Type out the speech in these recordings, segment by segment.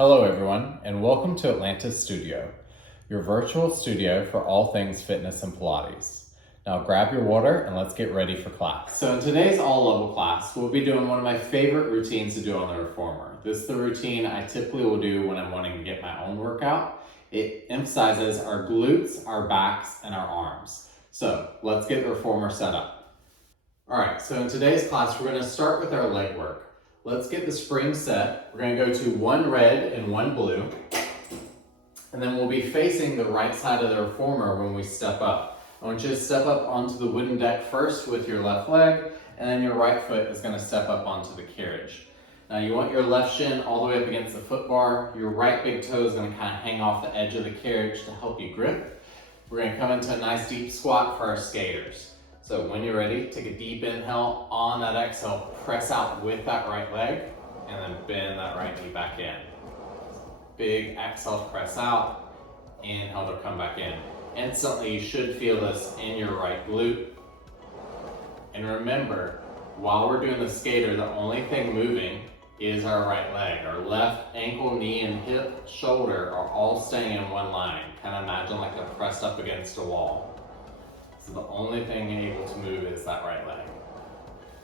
Hello everyone, and welcome to Atlantis Studio, your virtual studio for all things fitness and Pilates. Now grab your water and let's get ready for class. So in today's all-level class, we'll be doing one of my favorite routines to do on the reformer. This is the routine I typically will do when I'm wanting to get my own workout. It emphasizes our glutes, our backs, and our arms. So let's get the reformer set up. All right, so in today's class, we're gonna start with our leg work. Let's get the spring set. We're gonna go to one red and one blue. And then we'll be facing the right side of the reformer when we step up. I want you to step up onto the wooden deck first with your left leg, and then your right foot is gonna step up onto the carriage. Now you want your left shin all the way up against the foot bar. Your right big toe is gonna kind of hang off the edge of the carriage to help you grip. We're gonna come into a nice deep squat for our skaters. So when you're ready, take a deep inhale. On that exhale, press out with that right leg, and then bend that right knee back in. Big exhale, press out. Inhale to come back in. Instantly, you should feel this in your right glute. And remember, while we're doing the skater, the only thing moving is our right leg. Our left ankle, knee, and hip, shoulder are all staying in one line. Kind of imagine like they're pressed up against a wall. So the only thing able to move is that right leg.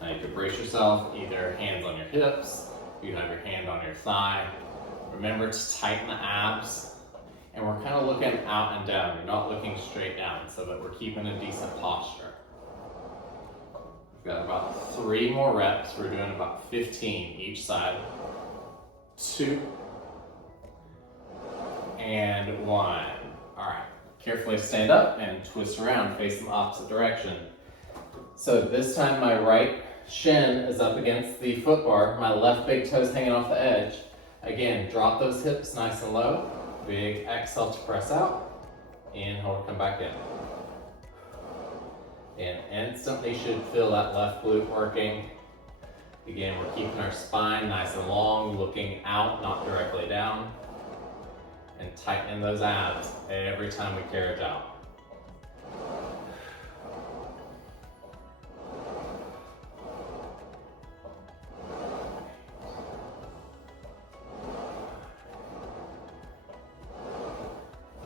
Now you can brace yourself, either hands on your hips, you can have your hand on your thigh. Remember to tighten the abs, and we're kind of looking out and down. You're not looking straight down, so that we're keeping a decent posture. We've got about 3 more reps. We're doing about 15 each side. 2 and 1. All right. Carefully stand up and twist around, facing the opposite direction. So this time my right shin is up against the foot bar, my left big toe is hanging off the edge. Again, drop those hips nice and low. Big exhale to press out. Inhale to come back in. And instantly should feel that left glute working. Again, we're keeping our spine nice and long, looking out, not directly down. And tightening those abs every time we carriage out.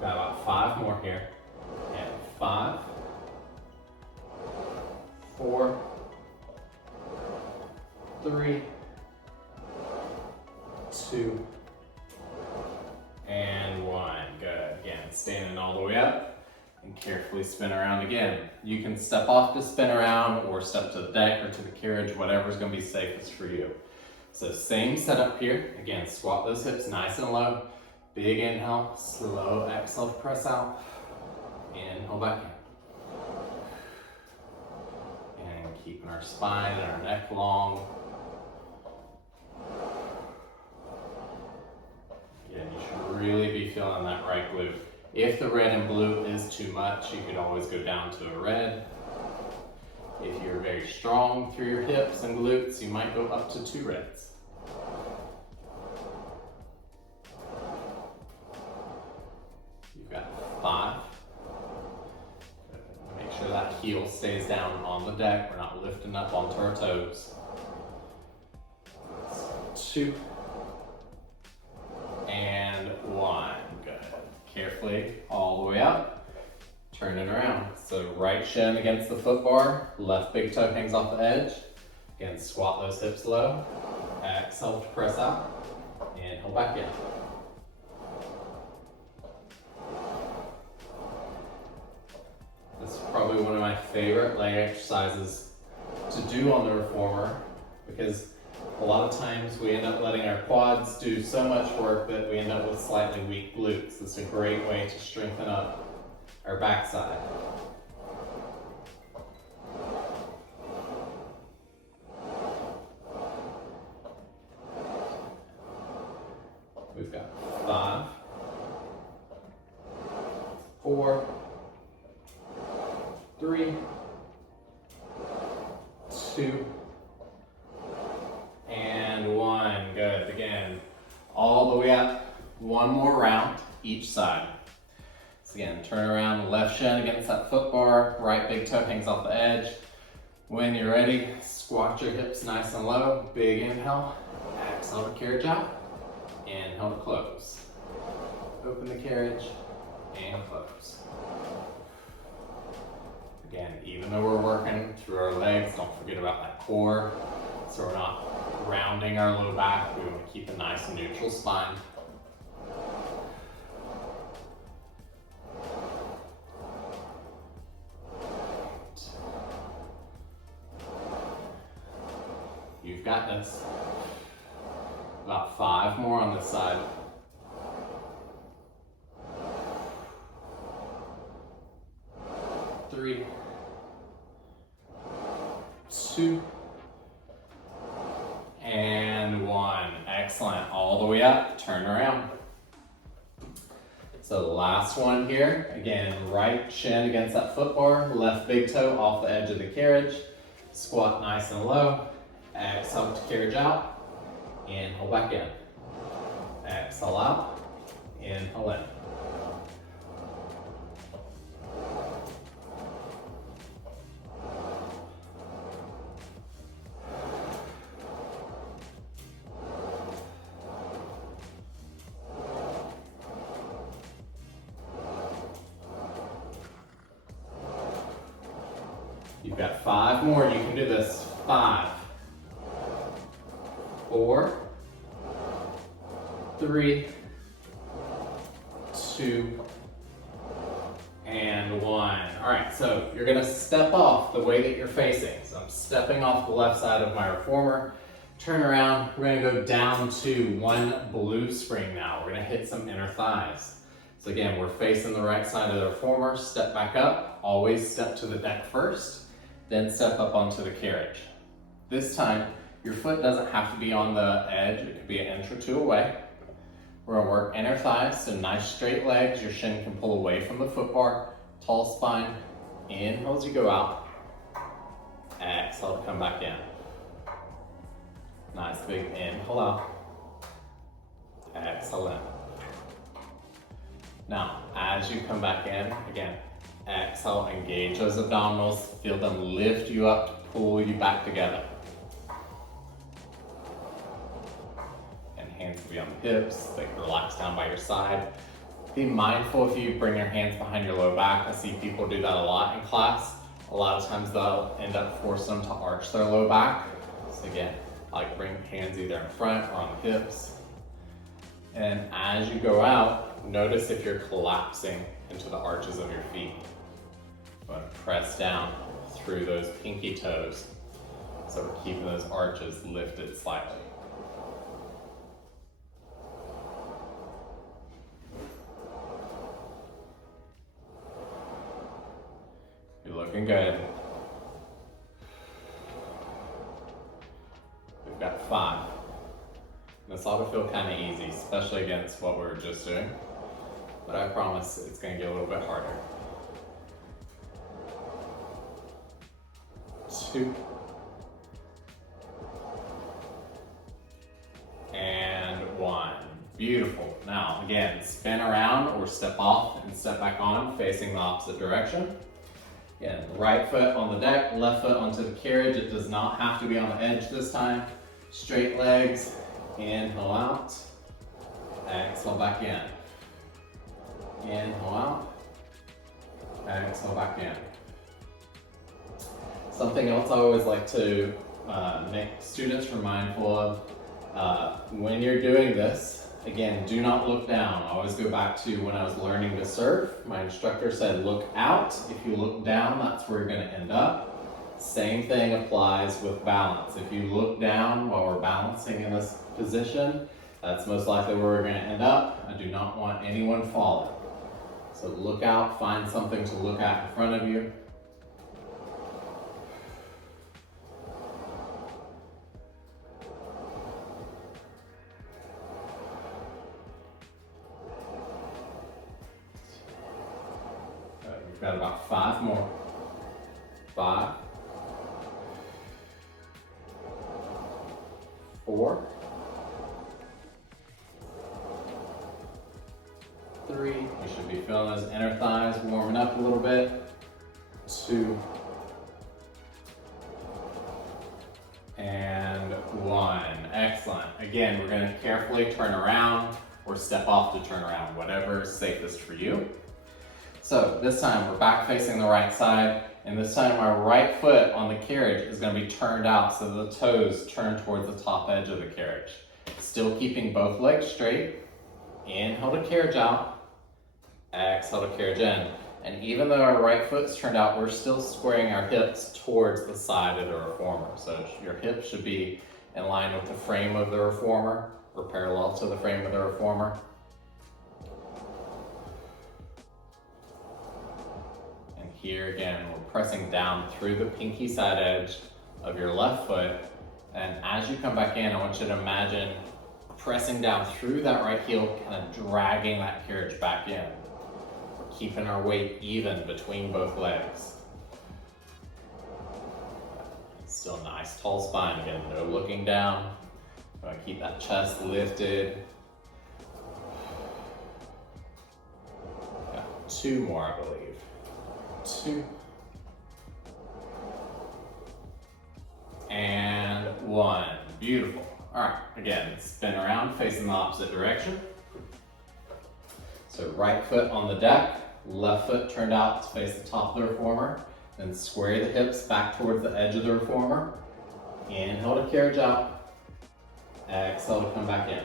Got about 5 more here. And 5, 4, 3, 2, and 1. Good. Again, standing all the way up and carefully spin around again. You can step off to spin around or step to the deck or to the carriage, whatever's going to be safest for you. So same setup here. Again, squat those hips nice and low. Big inhale, slow exhale, press out. Inhale back in. And keeping our spine and our neck long. Again, you should really be feeling that right glute. If the red and blue is too much, you could always go down to a red. If you're very strong through your hips and glutes, you might go up to 2 reds. You've got 5. Make sure that heel stays down on the deck. We're not lifting up onto our toes. 2. And 1. Good. Carefully all the way up. Turn it around. So right shin against the foot bar, left big toe hangs off the edge. Again, squat those hips low. Exhale to press out. Inhale back in. This is probably one of my favorite leg exercises to do on the reformer, because a lot of times we end up letting our quads do so much work that we end up with slightly weak glutes. It's a great way to strengthen up our backside. We've got 5, 4, 3, 2, and 1. Good. Again, all the way up. 1 more round each side. So again, turn around, left shin against that foot bar, right big toe hangs off the edge. When you're ready, squat your hips nice and low. Big inhale, exhale to carriage out. Inhale to close. Open the carriage and close. Again, even though we're working through our legs, don't forget about that core. So we're not rounding our low back. We want to keep a nice neutral spine. You've got this. About 5 more on this side. 3, 2, and 1. Excellent. All the way up, turn around. So the last one here, again, right shin against that foot bar, left big toe off the edge of the carriage. Squat nice and low. Exhale to carriage out. Inhale back in. Exhale out. Inhale in. You've got 5 more. You can do this. 5, 4, 3, 2, and 1. All right, so you're gonna step off the way that you're facing. So I'm stepping off the left side of my reformer. Turn around. We're gonna go down to 1 blue spring now. We're gonna hit some inner thighs. So again, we're facing the right side of the reformer. Step back up. Always step to the deck first, then step up onto the carriage. This time, your foot doesn't have to be on the edge. It could be an inch or 2 away. We're gonna work inner thighs, so nice straight legs. Your shin can pull away from the foot bar. Tall spine. Inhale as you go out. Exhale to come back in. Nice big inhale out. Exhale in. Now, as you come back in, again, exhale, engage those abdominals. Feel them lift you up to pull you back together. Hands will be on the hips, they can relax down by your side. Be mindful if you bring your hands behind your low back. I see people do that a lot in class. A lot of times they'll end up forcing them to arch their low back. So again, I like bring hands either in front or on the hips. And as you go out, notice if you're collapsing into the arches of your feet. But press down through those pinky toes. So we're keeping those arches lifted slightly. You're looking good. We've got 5. This ought to feel kind of easy, especially against what we were just doing. But I promise it's going to get a little bit harder. 2. And 1. Beautiful. Now, again, spin around or step off and step back on, facing the opposite direction. Again, right foot on the deck, left foot onto the carriage. It does not have to be on the edge this time. Straight legs, inhale out, exhale back in. Inhale out, exhale back in. Something else I always like to make students mindful of, when you're doing this, again, do not look down. I always go back to when I was learning to surf. My instructor said, look out. If you look down, that's where you're going to end up. Same thing applies with balance. If you look down while we're balancing in this position, that's most likely where we're going to end up. I do not want anyone falling. So look out, find something to look at in front of you. We've got about 5 more. 5, 4, 3. You should be feeling those inner thighs warming up a little bit. 2, and 1. Excellent. Excellent. Again, we're going to carefully turn around or step off to turn around, whatever is safest for you. So this time we're back facing the right side, and this time our right foot on the carriage is going to be turned out so the toes turn towards the top edge of the carriage. Still keeping both legs straight. Inhale to carriage out, exhale to carriage in. And even though our right foot is turned out, we're still squaring our hips towards the side of the reformer. So your hips should be in line with the frame of the reformer or parallel to the frame of the reformer. And here again, we're pressing down through the pinky side edge of your left foot. And as you come back in, I want you to imagine pressing down through that right heel, kind of dragging that carriage back in. We're keeping our weight even between both legs. Still nice tall spine again, no looking down. Keep that chest lifted. Got 2 more, I believe. 2. And 1. Beautiful. All right, again, spin around, facing the opposite direction. So right foot on the deck, left foot turned out to face the top of the reformer. Then square the hips back towards the edge of the reformer. Inhale to carriage out. Exhale to come back in.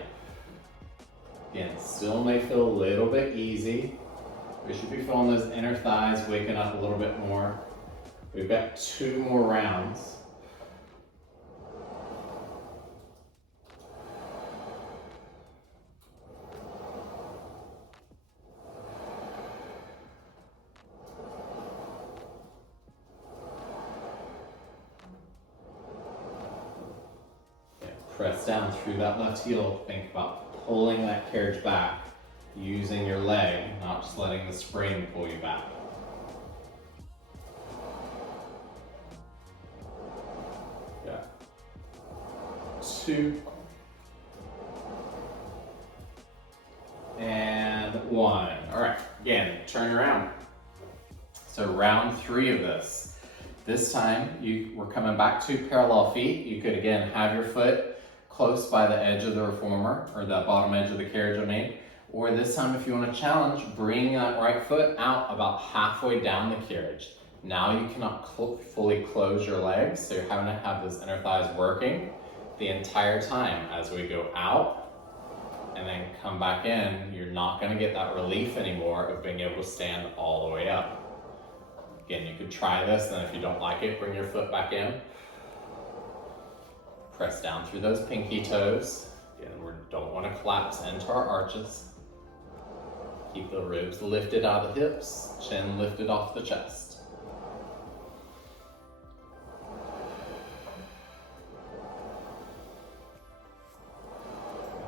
Again, still may feel a little bit easy. We should be feeling those inner thighs waking up a little bit more. We've got 2 more rounds. Press down through that left heel. Think about pulling that carriage back, using your leg, not just letting the spring pull you back. Yeah. 2. And 1. All right, again, turn around. So round 3 of this. This time, we're coming back to parallel feet. You could, again, have your foot close by the edge of the reformer, or the bottom edge of the carriage, I mean. Or this time, if you want to challenge, bring that right foot out about halfway down the carriage. Now you cannot fully close your legs, so you're having to have those inner thighs working the entire time. As we go out and then come back in, you're not going to get that relief anymore of being able to stand all the way up. Again, you could try this, and if you don't like it, bring your foot back in. Press down through those pinky toes. Again, we don't want to collapse into our arches. Keep the ribs lifted out of the hips, chin lifted off the chest.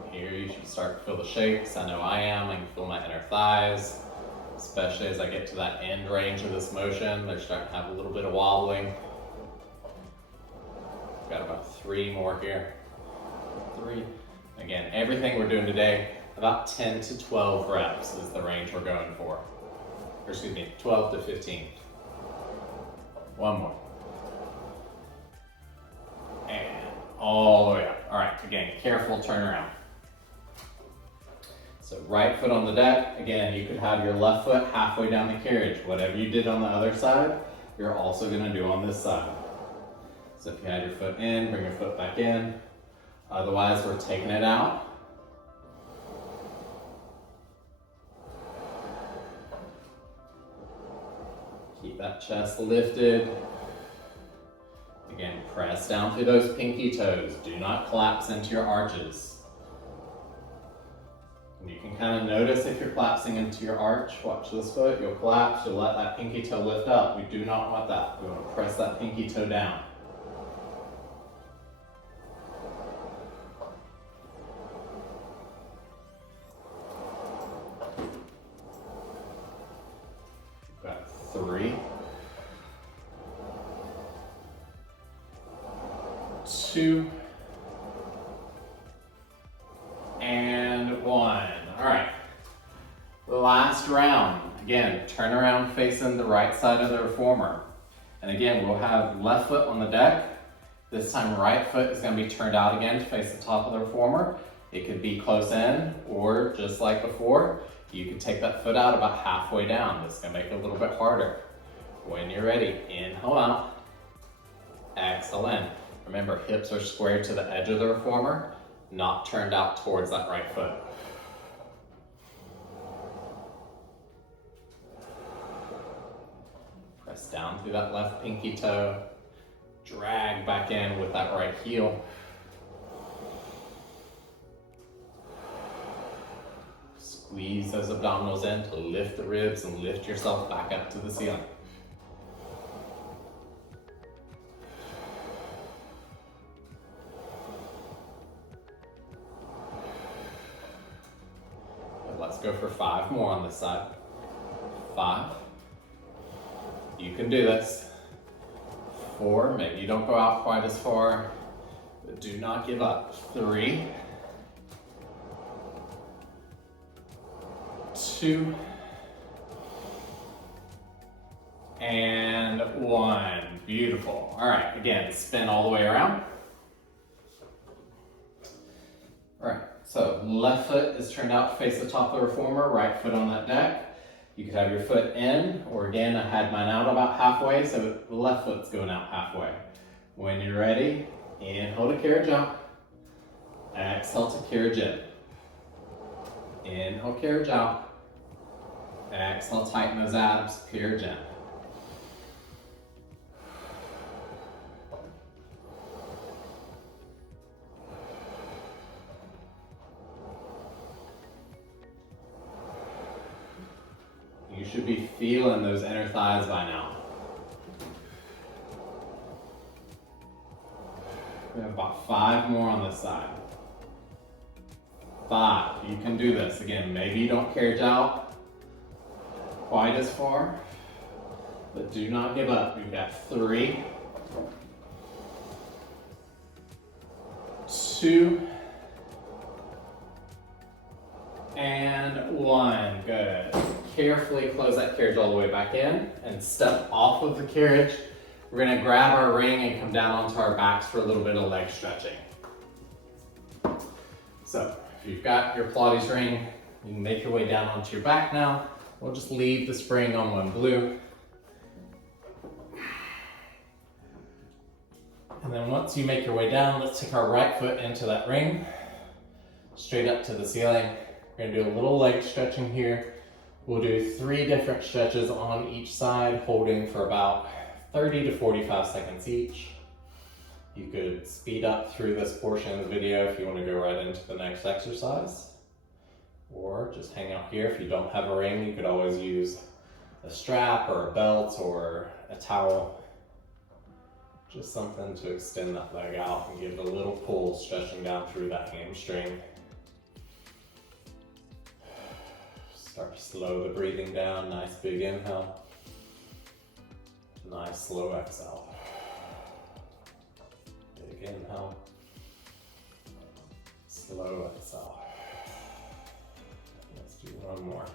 And here you should start to feel the shakes. I know I am. I can feel my inner thighs, especially as I get to that end range of this motion. They're starting to have a little bit of wobbling. Got about 3 more here. 3. Again, everything we're doing today, about 10 to 12 reps is the range we're going for. Or excuse me, 12 to 15. 1 more. And all the way up. All right, again, careful turnaround. So right foot on the deck. Again, you could have your left foot halfway down the carriage. Whatever you did on the other side, you're also gonna do on this side. So if you had your foot in, bring your foot back in. Otherwise, we're taking it out. Keep that chest lifted. Again, press down through those pinky toes. Do not collapse into your arches. And you can kind of notice if you're collapsing into your arch. Watch this foot, you'll collapse, you'll let that pinky toe lift up. We do not want that. We want to press that pinky toe down. Got 3, 2, and 1. All right, last round. Again, turn around facing the right side of the reformer. And again, we'll have left foot on the deck. This time, right foot is gonna be turned out again to face the top of the reformer. It could be close in, or just like before, you can take that foot out about halfway down. This is gonna make it a little bit harder. When you're ready, inhale out, exhale in. Remember, hips are squared to the edge of the reformer, not turned out towards that right foot. Press down through that left pinky toe. Drag back in with that right heel. Squeeze those abdominals in to lift the ribs and lift yourself back up to the ceiling. And let's go for 5 more on this side. 5. You can do this. 4, maybe you don't go out quite as far, but do not give up. 3, 2, and 1. Beautiful. All right, again, spin all the way around. All right, so left foot is turned out to face the top of the reformer, right foot on that deck. You could have your foot in, or again, I had mine out about halfway, so the left foot's going out halfway. When you're ready, inhale to carriage out. Exhale to carriage in. Inhale, carriage out. Exhale, tighten those abs, carriage in. You should be feeling those inner thighs by now. We have about 5 more on this side. 5, you can do this. Again, maybe you don't carriage out quite as far, but do not give up. You've got 3, 2, and 1. Good. Carefully close that carriage all the way back in and step off of the carriage. We're gonna grab our ring and come down onto our backs for a little bit of leg stretching. So if you've got your Pilates ring, you can make your way down onto your back now. We'll just leave the spring on one glute. And then once you make your way down, let's take our right foot into that ring, straight up to the ceiling. We're gonna do a little leg stretching here. We'll do 3 different stretches on each side, holding for about 30 to 45 seconds each. You could speed up through this portion of the video if you want to go right into the next exercise, or just hang out here. If you don't have a ring, you could always use a strap or a belt or a towel. Just something to extend that leg out and give it a little pull, stretching down through that hamstring. Start to slow the breathing down. Nice big inhale. Nice slow exhale. Big inhale. Slow exhale. Let's do one more.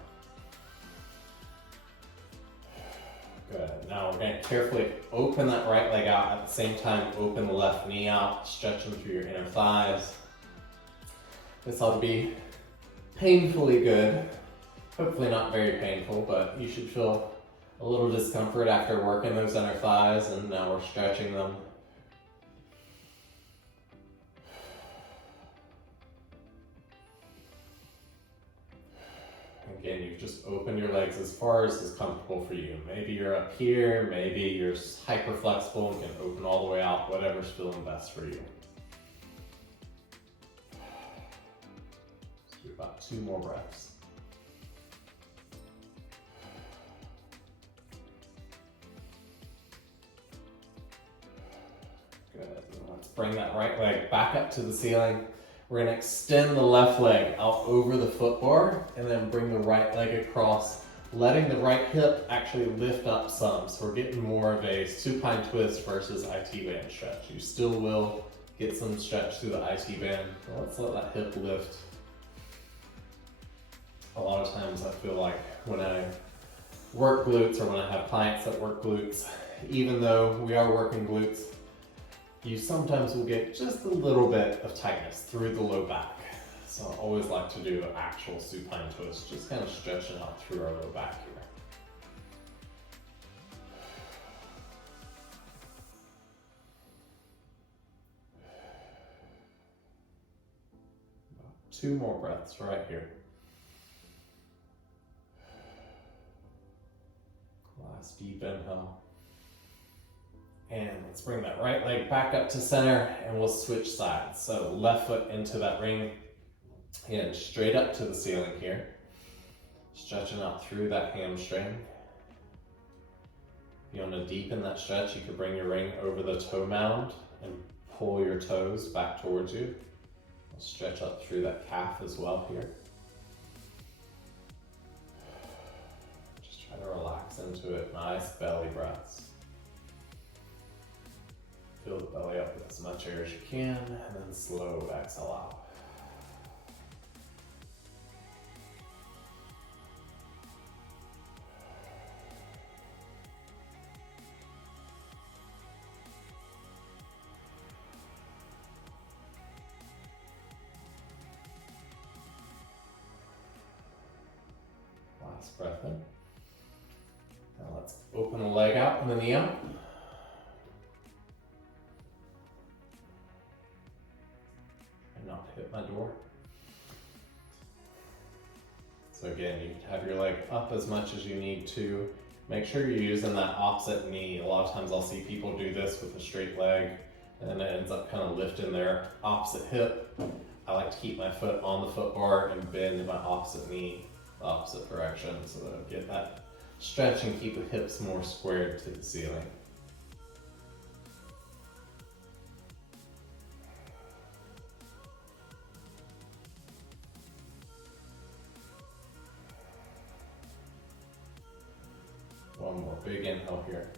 Good. Now we're going to carefully open that right leg out. At the same time, open the left knee out, stretch them through your inner thighs. This ought to be painfully good. Hopefully not very painful, but you should feel a little discomfort after working those inner thighs, and now we're stretching them. Again, you've just opened your legs as far as is comfortable for you. Maybe you're up here, maybe you're hyper flexible and can open all the way out, whatever's feeling best for you. Let's do about 2 more breaths. Good. Let's bring that right leg back up to the ceiling. We're going to extend the left leg out over the foot bar and then bring the right leg across, letting the right hip actually lift up some. So we're getting more of a supine twist versus IT band stretch. You still will get some stretch through the IT band. But let's let that hip lift. A lot of times I feel like when I work glutes or when I have clients that work glutes, even though we are working glutes, you sometimes will get just a little bit of tightness through the low back. So I always like to do an actual supine twist, just kind of stretching out through our low back here. 2 more breaths right here. Last deep inhale. And let's bring that right leg back up to center and we'll switch sides. So left foot into that ring and straight up to the ceiling here. Stretching out through that hamstring. If you want to deepen that stretch, you could bring your ring over the toe mound and pull your toes back towards you. Stretch up through that calf as well here. Just try to relax into it. Nice belly breaths. Fill the belly up with as much air as you can, and then slow exhale out. Last breath in. Now let's open the leg out and the knee out. And not hit my door. So again, you have your leg up as much as you need to. Make sure you're using that opposite knee. A lot of times I'll see people do this with a straight leg and then it ends up kind of lifting their opposite hip. I like to keep my foot on the foot bar and bend my opposite knee the opposite direction so that I get that stretch and keep the hips more squared to the ceiling. One more big inhale here.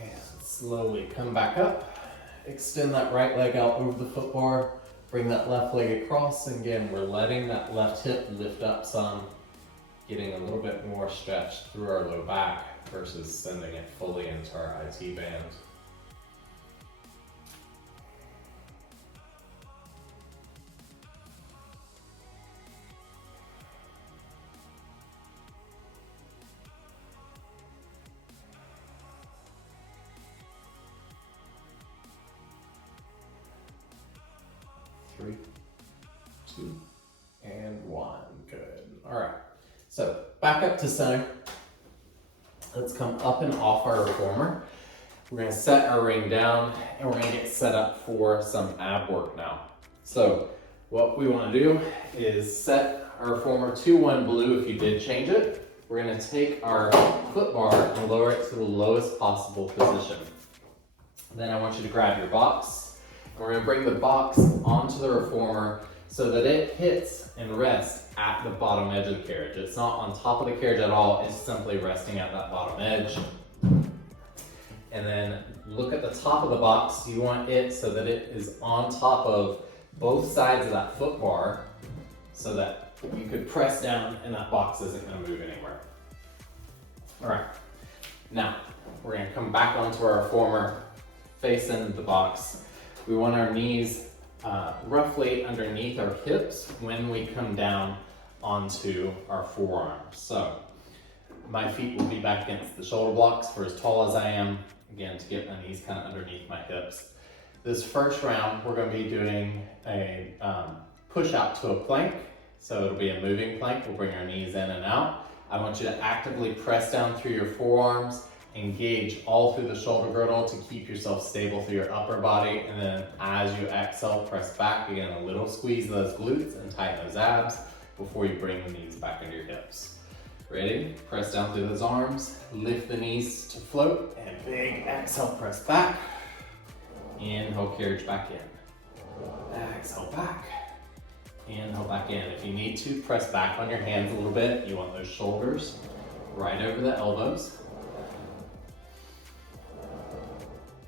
And slowly come back up. Extend that right leg out over the foot bar. Bring that left leg across, and again, we're letting that left hip lift up some, getting a little bit more stretch through our low back versus sending it fully into our IT band. Three, 2, and 1. Good. All right. So back up to center. Let's come up and off our reformer. We're going to set our ring down and we're going to get set up for some ab work now. So what we want to do is set our reformer to 1 blue if you did change it. We're going to take our foot bar and lower it to the lowest possible position. Then I want you to grab your box. We're going to bring the box onto the reformer so that it hits and rests at the bottom edge of the carriage. It's not on top of the carriage at all, it's simply resting at that bottom edge. And then look at the top of the box. You want it so that it is on top of both sides of that foot bar so that you could press down and that box isn't going to move anywhere. All right, now we're going to come back onto our reformer facing the box. We want our knees roughly underneath our hips when we come down onto our forearms. So my feet will be back against the shoulder blocks for as tall as I am, again, to get my knees kind of underneath my hips. This first round, we're going to be doing a push out to a plank. So it'll be a moving plank. We'll bring our knees in and out. I want you to actively press down through your forearms, engage all through the shoulder girdle to keep yourself stable through your upper body, and then as you exhale, press back again, a little squeeze those glutes and tighten those abs before you bring the knees back into your hips. Ready? Press down through those arms, lift the knees to float, and big exhale, press back. Inhale, carriage back in. Exhale, back. Inhale, back in. If you need to, press back on your hands a little bit. You want those shoulders right over the elbows.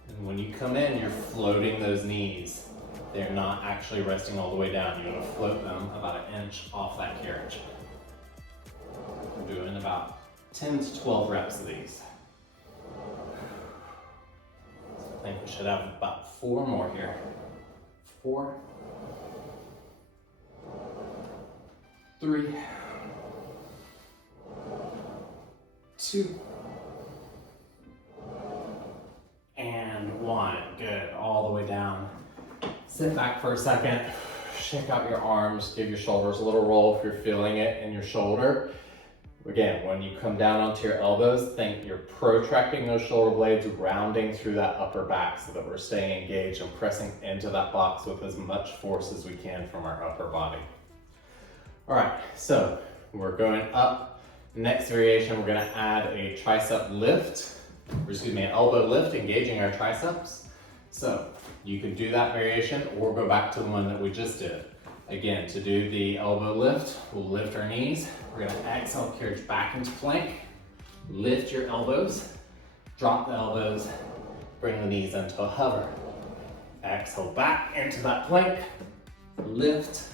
And when you come in, you're floating those knees. They're not actually resting all the way down. You want to float them about 1 inch off that carriage. We're doing about 10 to 12 reps of these. think we should have about 4 more here. 4, 3, 2, and 1. Good, all the way down. Sit back for a second, shake out your arms, give your shoulders a little roll if you're feeling it in your shoulder. Again, when you come down onto your elbows, think you're protracting those shoulder blades, rounding through that upper back so that we're staying engaged and pressing into that box with as much force as we can from our upper body. All right, so we're going up. Next variation, we're gonna add a tricep lift, an elbow lift, engaging our triceps. So you could do that variation or go back to the one that we just did. Again, to do the elbow lift, we'll lift our knees. We're gonna exhale, carriage back into plank. Lift your elbows, drop the elbows, bring the knees into a hover. Exhale back into that plank. Lift,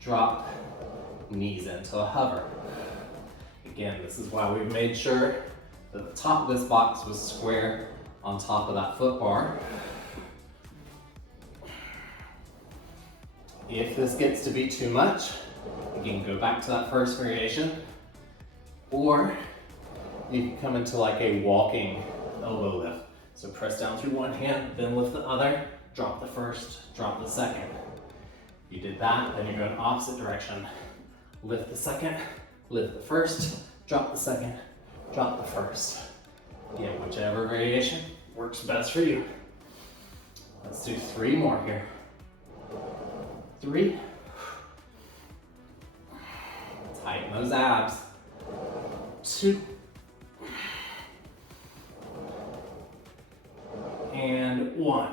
drop, knees into a hover. Again, this is why we've made sure that the top of this box was square on top of that foot bar. If this gets to be too much, again, go back to that first variation, or you can come into like a walking elbow lift. So press down through one hand, then lift the other, drop the first, drop the second. You did that, then you're going opposite direction. Lift the second, lift the first, drop the second, drop the first. Again, whichever variation works best for you. Let's do 3 more here. 3. Tighten those abs. 2. And 1.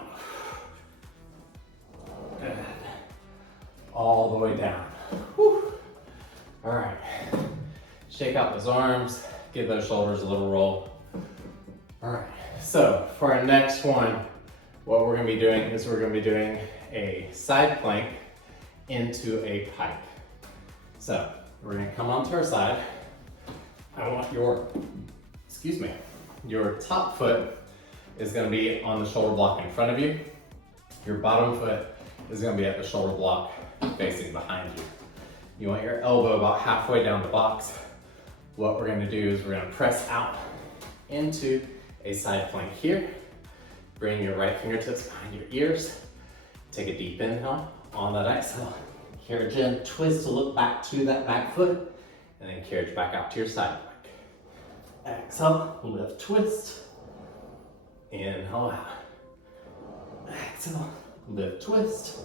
Good. All the way down. Whew. All right. Shake out those arms. Give those shoulders a little roll. All right. So for our next one, what we're going to be doing is we're going to be doing a side plank into a pike. So we're going to come onto our side. I want your top foot is going to be on the shoulder block in front of you. Your bottom foot is going to be at the shoulder block facing behind you. You want your elbow about halfway down the box. What we're going to do is we're going to press out into a side plank here. Bring your right fingertips behind your ears. Take a deep inhale. On that exhale, carriage in, twist to look back to that back foot, and then carriage back out to your side plank. Exhale, lift, twist. Inhale out. Exhale, lift, twist.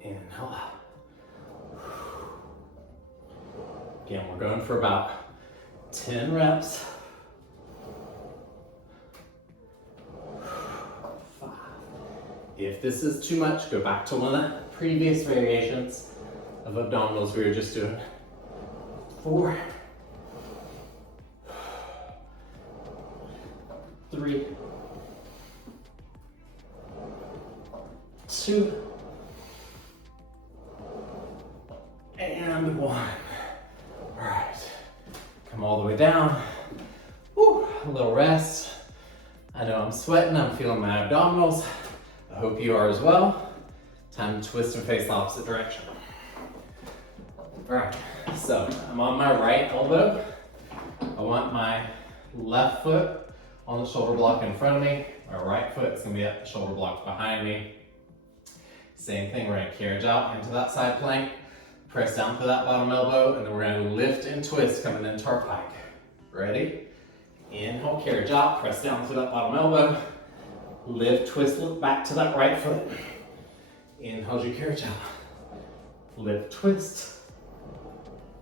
Inhale out. Again, we're going for about 10 reps. 5. If this is too much, go back to one of the previous variations of abdominals we were just doing. 4. 3. 2. And 1. All right. Come all the way down. Woo, a little rest. I know I'm sweating, I'm feeling my abdominals. I hope you are as well. Time to twist and face the opposite direction. All right, so I'm on my right elbow. I want my left foot on the shoulder block in front of me. My right foot is gonna be at the shoulder block behind me. Same thing, we're gonna carriage out into that side plank, press down to that bottom elbow, and then we're gonna lift and twist coming into our pike. Ready? Inhale, carriage out, press down to that bottom elbow, lift, twist, look back to that right foot. Inhale as you carriage out. Lift, twist,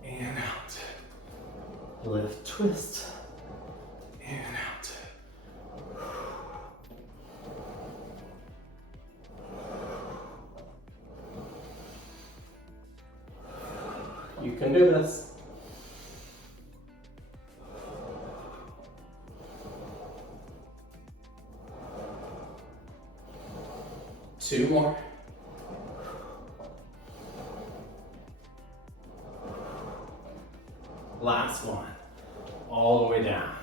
and out. Lift, twist, and out. You can do this. 2 more. Last one. All the way down.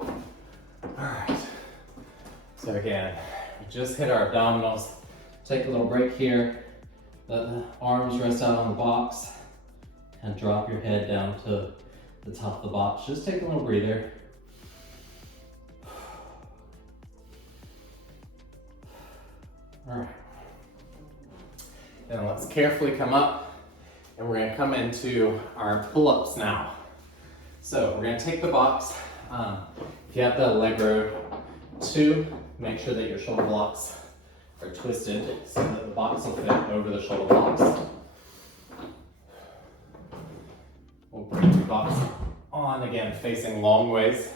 All right. So again, we just hit our abdominals. Take a little break here. Let the arms rest out on the box and drop your head down to the top of the box. Just take a little breather. All right. Then let's carefully come up and we're gonna come into our pull-ups now. So we're gonna take the box. If you have the leg row 2, make sure that your shoulder blocks are twisted so that the box will fit over the shoulder blocks. We'll bring the box on again, facing long ways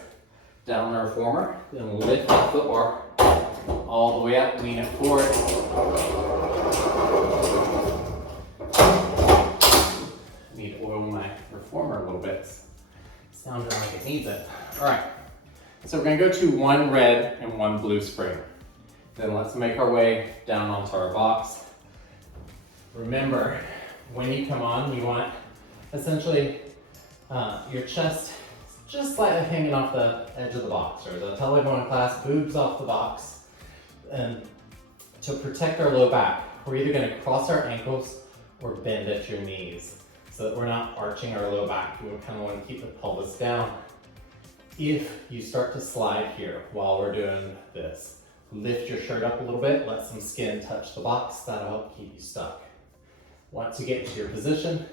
down our reformer. Then lift the foot bar all the way up, lean it forward. I need to oil my reformer a little bit. Sounded like it needs it. All right, so we're gonna go to 1 red and 1 blue spring. Then let's make our way down onto our box. Remember, when you come on, you want essentially your chest just slightly hanging off the edge of the box, or the pelvic bone clasp, boobs off the box. And to protect our low back, we're either gonna cross our ankles or bend at your knees so that we're not arching our low back. We kind of want to keep the pelvis down. If you start to slide here while we're doing this, lift your shirt up a little bit, let some skin touch the box. That'll help keep you stuck. Once you get into your position,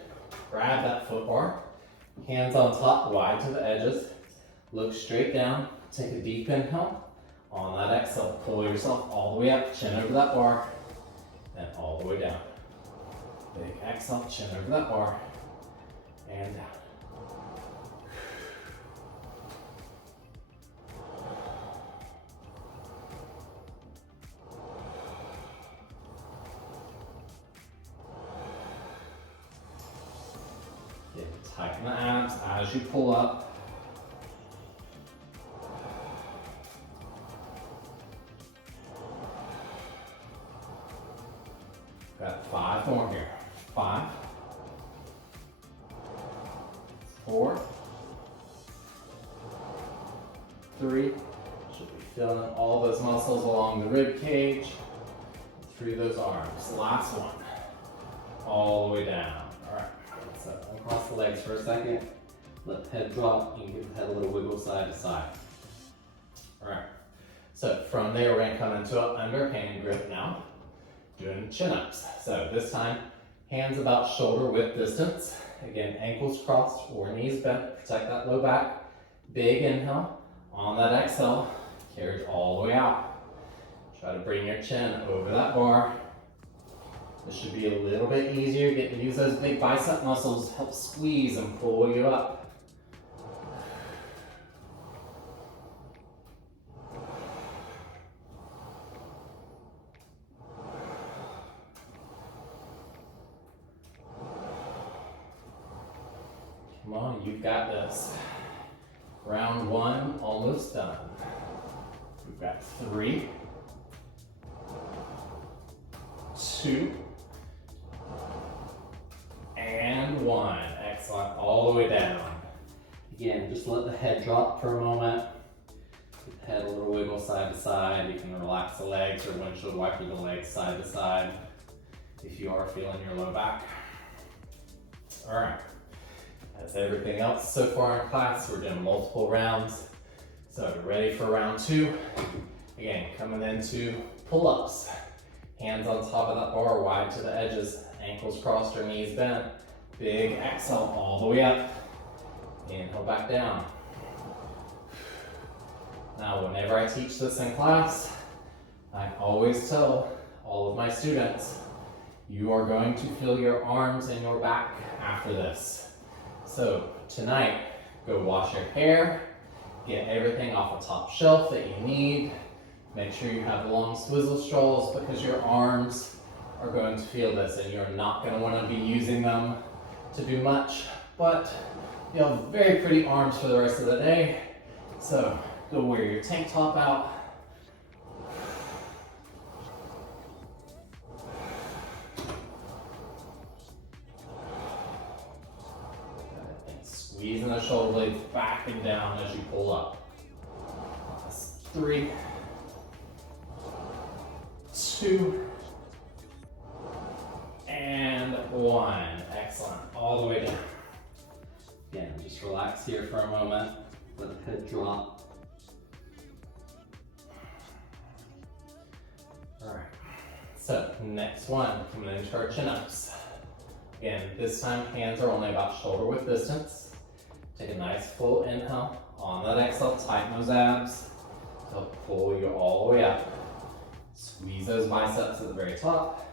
grab that foot bar, hands on top, wide to the edges, look straight down, take a deep inhale. On that exhale, pull yourself all the way up, chin over that bar, and all the way down. Big exhale, chin over that bar, and down. Tighten the abs as you pull up. Got 5 more here. 5, 4, 3. Should be feeling all those muscles along the rib cage, through those arms. Last one. All the way down. All right. So uncross the legs for a second. Let the head drop. You can give the head a little wiggle side to side. All right. So from there, we're gonna come into an underhand grip now, doing chin-ups. So this time, hands about shoulder width distance. Again, ankles crossed or knees bent. Protect that low back. Big inhale. On that exhale, carriage all the way out. Try to bring your chin over that bar. This should be a little bit easier. Get to use those big bicep muscles, help squeeze and pull you up. Come on, you've got this. Round 1 almost done. We've got 3, 2, and 1. Excellent. All the way down. Again, just let the head drop for a moment. Give the head a little wiggle side to side. You can relax the legs or windshield wiper the legs side to side if you are feeling your low back. All right. That's everything else so far in class. We're doing multiple rounds. So ready for round 2. Again, coming into pull-ups. Hands on top of that bar, wide to the edges, ankles crossed or knees bent. Big exhale all the way up. Inhale back down. Now, whenever I teach this in class, I always tell all of my students, you are going to feel your arms and your back after this. So tonight, go wash your hair, get everything off the top shelf that you need. Make sure you have long swizzle straws because your arms are going to feel this and you're not going to want to be using them to do much, but you have very pretty arms for the rest of the day. So go wear your tank top out. Squeezing the shoulder blades back and down as you pull up. That's 3, 2, and 1. Excellent. All the way down. Again, just relax here for a moment. Let the head drop. All right. So next one, coming into our chin-ups. Again, this time hands are only about shoulder width distance. Take a nice full inhale. On that exhale, tighten those abs. So pull you all the way up. Squeeze those biceps at the very top.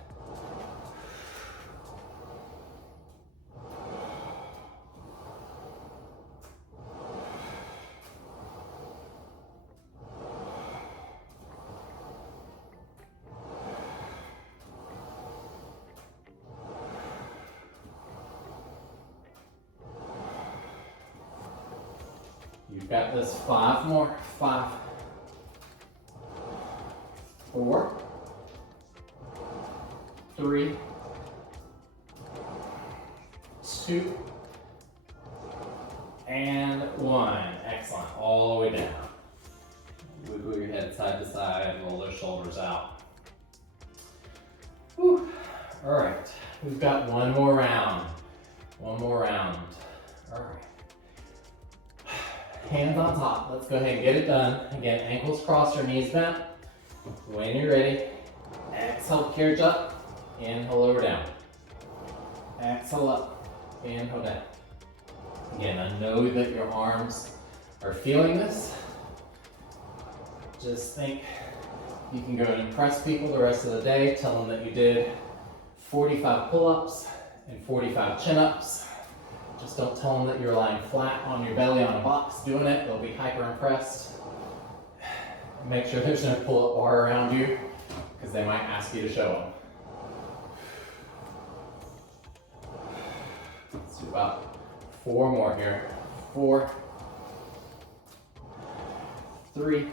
You've got this. 5 more. 5, 4, 3, 2, and 1. Excellent. All the way down. Wiggle your head side to side, roll those shoulders out. Whew. All right. We've got one more round. One more round. All right. Hands on top. Let's go ahead and get it done. Again, ankles crossed or knees bent. When you're ready, exhale, carriage up. Inhale, lower down. Exhale up. Inhale down. Again, I know that your arms are feeling this. Just think you can go and impress people the rest of the day. Tell them that you did 45 pull-ups and 45 chin-ups. Just don't tell them that you're lying flat on your belly on a box doing it. They'll be hyper impressed. Make sure there's no pull-up bar around you because they might ask you to show them. Let's do about 4 more here. 4, 3,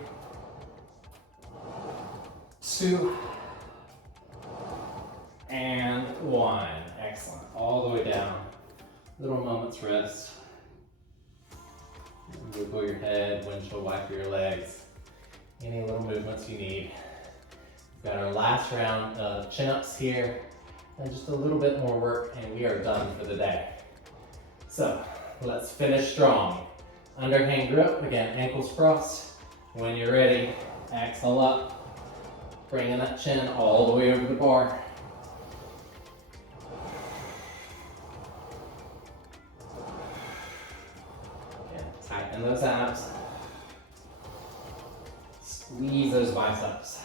2, and 1. Excellent. All the way down. Little moment's rest. Wiggle your head, windshield wiper your legs. Any little movements you need. We've got our last round of chin-ups here, and just a little bit more work, and we are done for the day. So let's finish strong. Underhand grip, again, ankles crossed. When you're ready, exhale up, bringing that chin all the way over the bar. Tighten those abs. Squeeze those biceps.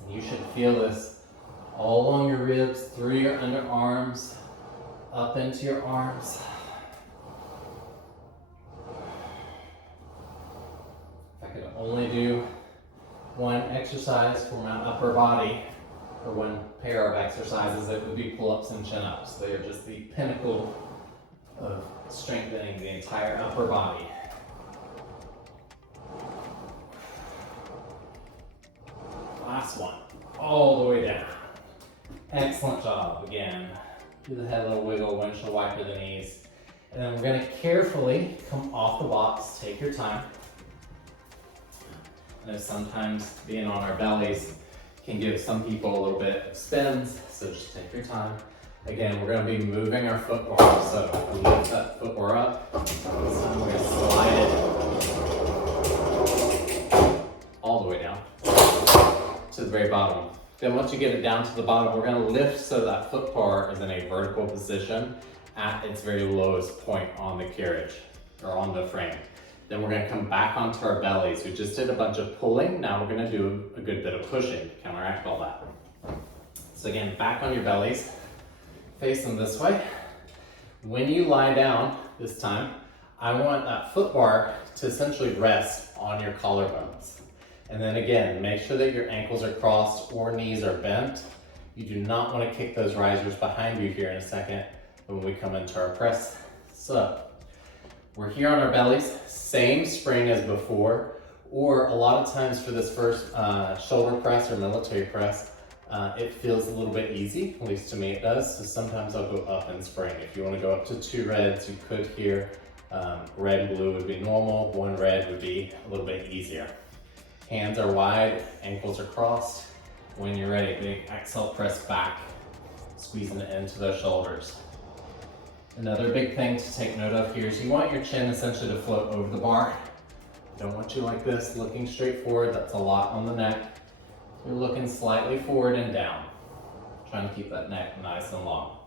And you should feel this all along your ribs, through your underarms, up into your arms. If I could only do one exercise for my upper body, or one pair of exercises, it would be pull-ups and chin-ups. They are just the pinnacle of strengthening the entire upper body. Last one, all the way down. Excellent job. Again, do the head a little wiggle, windshield wiper the knees. And then we're going to carefully come off the box. Take your time. I know sometimes being on our bellies can give some people a little bit of spins, so just take your time. Again, we're going to be moving our foot bar, so lift that foot bar up. This time we're going to slide it all the way down to the very bottom. Then once you get it down to the bottom, we're going to lift so that foot bar is in a vertical position at its very lowest point on the carriage or on the frame. Then we're going to come back onto our bellies. We just did a bunch of pulling. Now we're going to do a good bit of pushing to counteract all that. So again, back on your bellies. Face them this way. When you lie down this time, I want that foot bar to essentially rest on your collarbones. And then again, make sure that your ankles are crossed or knees are bent. You do not want to kick those risers behind you here in a second when we come into our press. So we're here on our bellies, same spring as before, or a lot of times for this first shoulder press or military press, it feels a little bit easy, at least to me it does, so sometimes I'll go up and spring. If you want to go up to 2 reds, you could here. Red and blue would be normal, 1 red would be a little bit easier. Hands are wide, ankles are crossed. When you're ready, big exhale, press back, squeezing it into those shoulders. Another big thing to take note of here is you want your chin essentially to float over the bar. Don't want you like this, looking straight forward. That's a lot on the neck. You're looking slightly forward and down. Trying to keep that neck nice and long.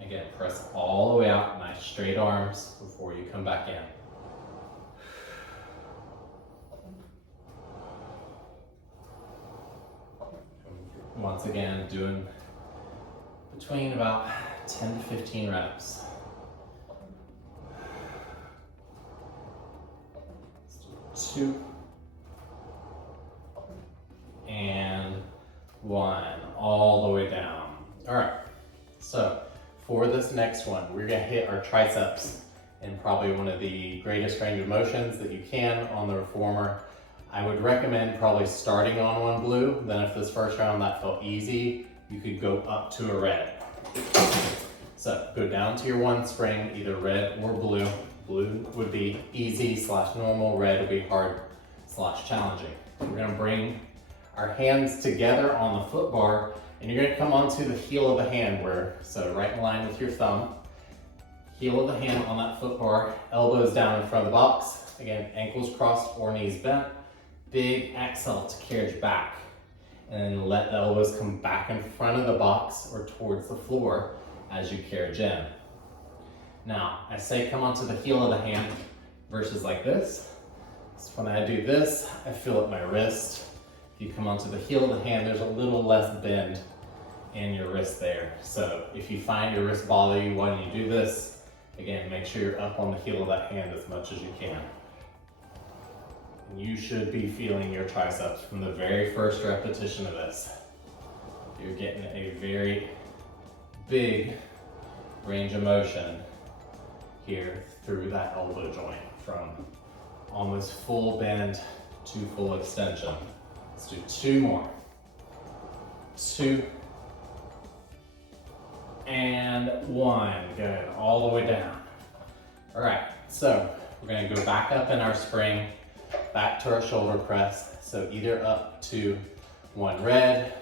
Again, press all the way out, nice straight arms before you come back in. Once again, doing between about 10 to 15 reps. Let's do 2 and 1, all the way down. All right, so for this next one, we're gonna hit our triceps in probably one of the greatest range of motions that you can on the reformer. I would recommend probably starting on one blue, then if this first round that felt easy, you could go up to a red. So go down to your one spring, either red or blue. Blue would be easy / normal, red would be hard / challenging. We're gonna bring our hands together on the foot bar, and you're gonna come onto the heel of the hand so right in line with your thumb. Heel of the hand on that foot bar, elbows down in front of the box. Again, ankles crossed or knees bent. Big exhale to carriage back. And then let the elbows come back in front of the box or towards the floor as you carriage in. Now, I say come onto the heel of the hand versus like this. So when I do this, I feel at my wrist. If you come onto the heel of the hand, there's a little less bend in your wrist there. So if you find your wrist bother you when you do this, again, make sure you're up on the heel of that hand as much as you can. And you should be feeling your triceps from the very first repetition of this. You're getting a very big range of motion here through that elbow joint from almost full bend to full extension. Let's do 2 more. 2 and 1. Good, all the way down. All right, so we're gonna go back up in our spring, back to our shoulder press. So either up to 1 red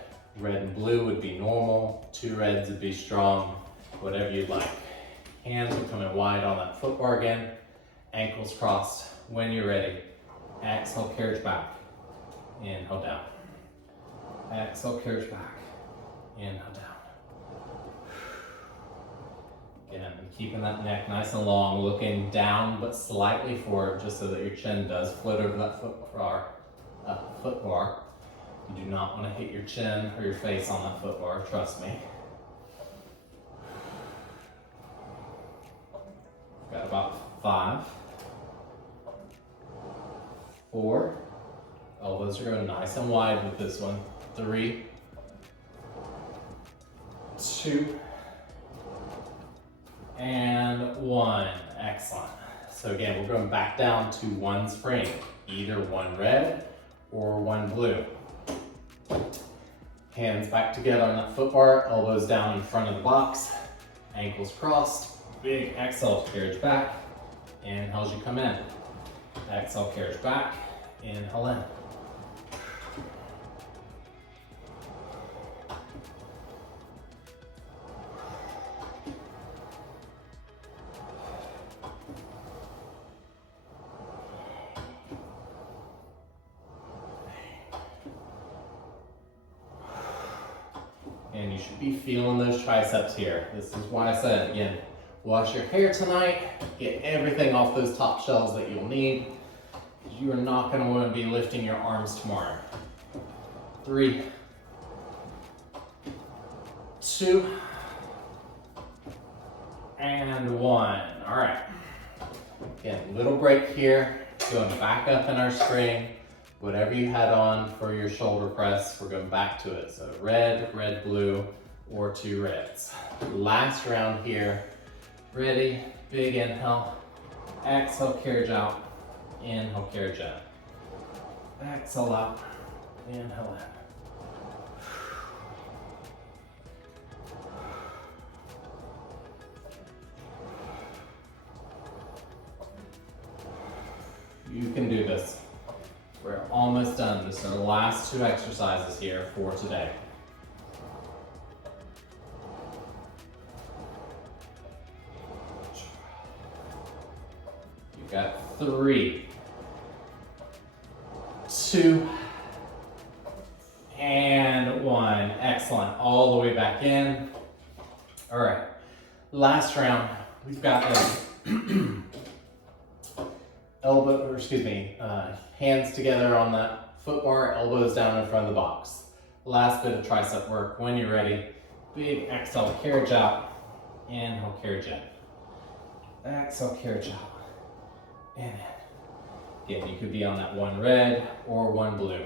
and blue would be normal, 2 reds would be strong, whatever you'd like. Hands are coming wide on that foot bar again, ankles crossed. When you're ready, exhale, carriage back, inhale down. Exhale, carriage back, inhale down. Again, keeping that neck nice and long, looking down but slightly forward just so that your chin does float over that foot bar. You do not want to hit your chin or your face on that foot bar, trust me. Got about 5, 4, elbows are going nice and wide with this one. 3, 2, and 1. Excellent. So again, we're going back down to 1 spring, either 1 red or 1 blue. Hands back together on that foot bar, elbows down in front of the box, ankles crossed. Big exhale, carriage back. Inhale as you come in. Exhale, carriage back. Inhale in. And you should be feeling those triceps here. This is why I said, again, wash your hair tonight, get everything off those top shelves that you'll need. You are not going to want to be lifting your arms tomorrow. 3, 2, and 1. All right. Again, little break here. Going back up in our spring. Whatever you had on for your shoulder press, we're going back to it. So red, blue, or 2 reds. Last round here. Ready, big inhale. Exhale, carriage out. Inhale, carriage out. Exhale out. Inhale in. You can do this. We're So the last 2 exercises here for today. You've got 3, 2, and 1. Excellent. All the way back in. All right. Last round, we've got hands together on that foot bar, elbows down in front of the box. Last bit of tricep work. When you're ready, big exhale, carriage out. Inhale, carriage in. Exhale, carriage out. And in. Again, you could be on that 1 red or 1 blue.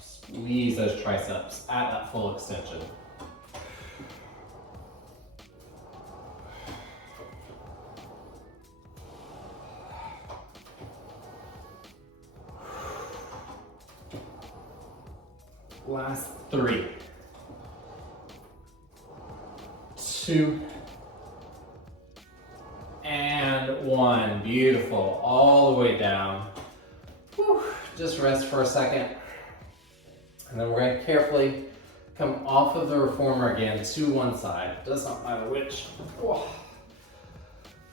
Squeeze those triceps at that full extension. Last 3, 2, and 1. Beautiful. All the way down. Whew. Just rest for a second. And then we're going to carefully come off of the reformer again to one side. Does not matter which. Whoa.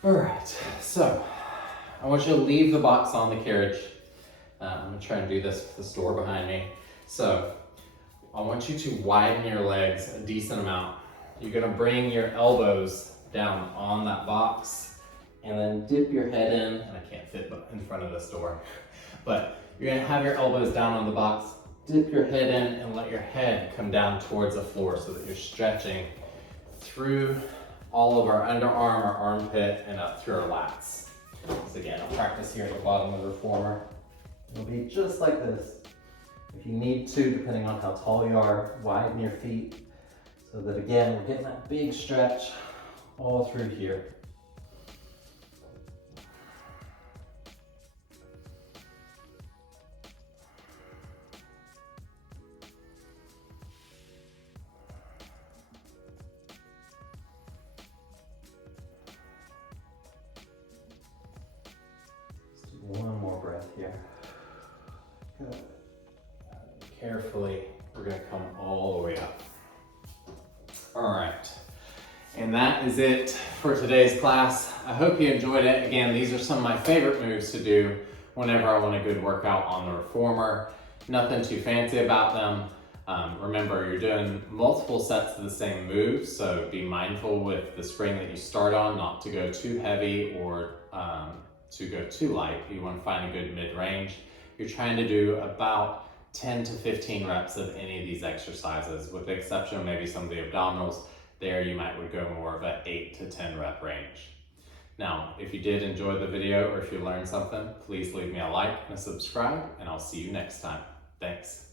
All right. So I want you to leave the box on the carriage. I'm going to try and do this with this door behind me. So I want you to widen your legs a decent amount. You're going to bring your elbows down on that box and then dip your head in. And I can't fit in front of this door, but you're going to have your elbows down on the box, dip your head in, and let your head come down towards the floor so that you're stretching through all of our underarm, our armpit, and up through our lats. So again, I'll practice here at the bottom of the reformer. It'll be just like this. If you need to, depending on how tall you are, widen your feet so that again, we're getting that big stretch all through here. Let's do one more breath here. Good. Carefully, we're going to come all the way up. All right, and that is it for today's class. I hope you enjoyed it. Again, these are some of my favorite moves to do whenever I want a good workout on the reformer. Nothing too fancy about them. Remember, you're doing multiple sets of the same move, so be mindful with the spring that you start on, not to go too heavy or to go too light. You want to find a good mid-range. You're trying to do about 10 to 15 reps of any of these exercises, with the exception of maybe some of the abdominals. There you would go more of an 8 to 10 rep range. Now, if you did enjoy the video or if you learned something, please leave me a like and a subscribe, and I'll see you next time. Thanks.